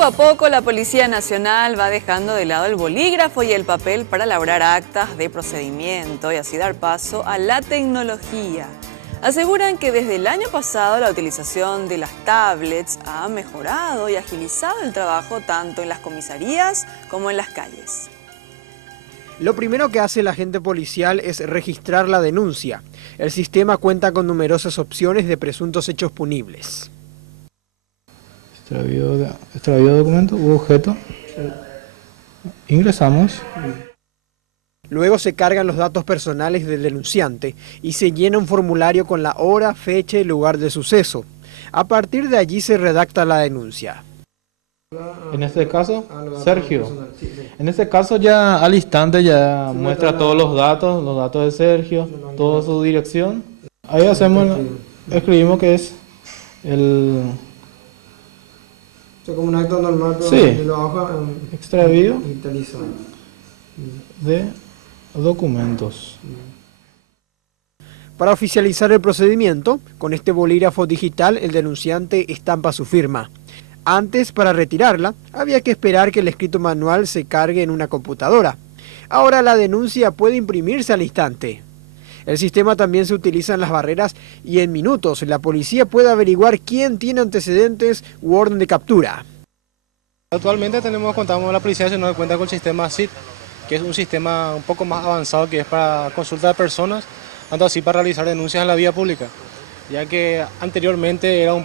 Poco a poco la Policía Nacional va dejando de lado el bolígrafo y el papel para elaborar actas de procedimiento y así dar paso a la tecnología. Aseguran que desde el año pasado la utilización de las tablets ha mejorado y agilizado el trabajo tanto en las comisarías como en las calles. Lo primero que hace el agente policial es registrar la denuncia. El sistema cuenta con numerosas opciones de presuntos hechos punibles. Extravío de documento u objeto. Ingresamos. Luego se cargan los datos personales del denunciante y se llena un formulario con la hora, fecha y lugar de suceso. A partir de allí se redacta la denuncia. En este caso, Sergio. En este caso ya al instante ya muestra todos los datos de Sergio, toda su dirección. Ahí escribimos que es el... Como un acto normal, pero sí, la hoja extravío digitalizado de documentos. Para oficializar el procedimiento, con este bolígrafo digital el denunciante estampa su firma. Antes, para retirarla, había que esperar que el escrito manual se cargue en una computadora. Ahora la denuncia puede imprimirse al instante. El sistema también se utiliza en las barreras y en minutos la policía puede averiguar quién tiene antecedentes u orden de captura. Actualmente contamos con la Policía Nacional cuenta con el sistema SIT, que es un sistema un poco más avanzado que es para consulta de personas, tanto así para realizar denuncias en la vía pública, ya que anteriormente era un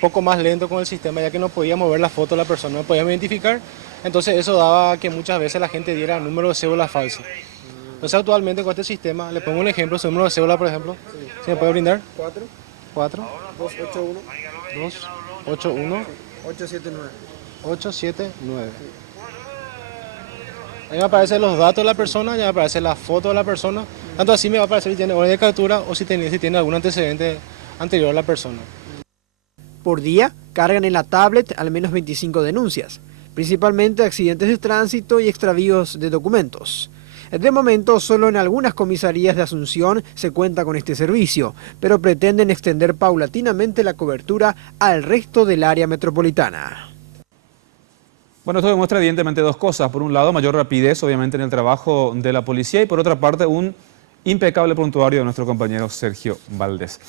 poco más lento con el sistema, ya que no podíamos ver la foto de la persona, no podíamos identificar, entonces eso daba que muchas veces la gente diera número de cédula falso. Entonces actualmente con este sistema, le pongo un ejemplo, su número de cédula por ejemplo, ¿se me puede brindar? 4 281 879. Ahí me aparecen los datos de la persona, ya me aparece la foto de la persona, tanto así me va a aparecer si tiene orden de captura o si tiene algún antecedente anterior a la persona. Por día, cargan en la tablet al menos 25 denuncias, principalmente accidentes de tránsito y extravíos de documentos. De momento, solo en algunas comisarías de Asunción se cuenta con este servicio, pero pretenden extender paulatinamente la cobertura al resto del área metropolitana. Bueno, esto demuestra evidentemente dos cosas. Por un lado, mayor rapidez, obviamente, en el trabajo de la policía y por otra parte, un impecable prontuario de nuestro compañero Sergio Valdés.